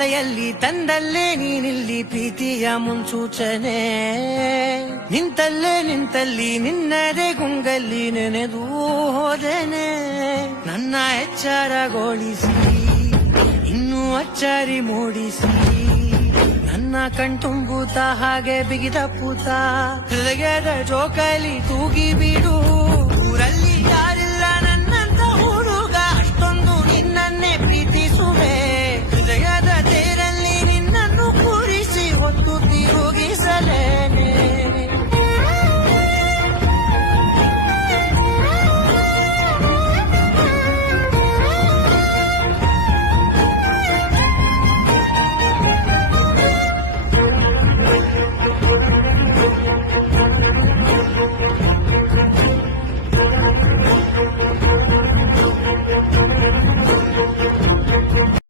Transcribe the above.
ಮಳೆಯಲ್ಲಿ ತಂದಲ್ಲೇ ನೀನಿಲ್ಲಿ ಪ್ರೀತಿಯ ಮುನ್ಸೂಚನೆ ನಿಂತಲ್ಲಿ ನಿನ್ನದೇ ಗುಂಗಲ್ಲಿ ನೆನೆದು ಹೋದೆನೆ ನನ್ನ ಎಚ್ಚರಗೊಳಿಸಿ ಇನ್ನೂ ಅಚ್ಚರಿ ಮೂಡಿಸಿ ನನ್ನ ಕಣ್ತುಂಬುತ್ತ ಹಾಗೆ ಬಿಗಿದ ಪೂತ ಹೃದಯದ ಜೋಕಾಲಿ ತೂಗಿ ಬಿಡು ಊರಲ್ಲಿ